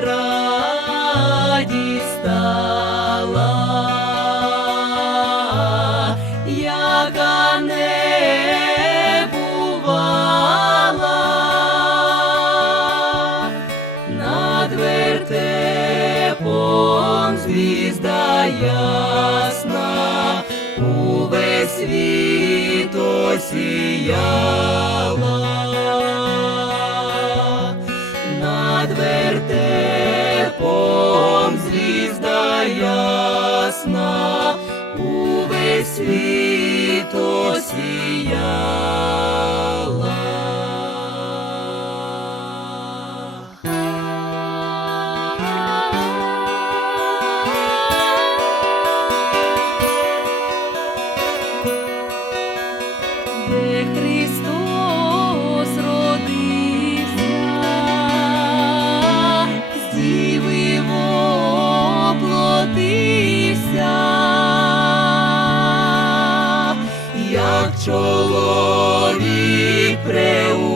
радість стала, не бувала. Над вертепом звізда ясна увесь ясна, увесь світ чоловік преуст.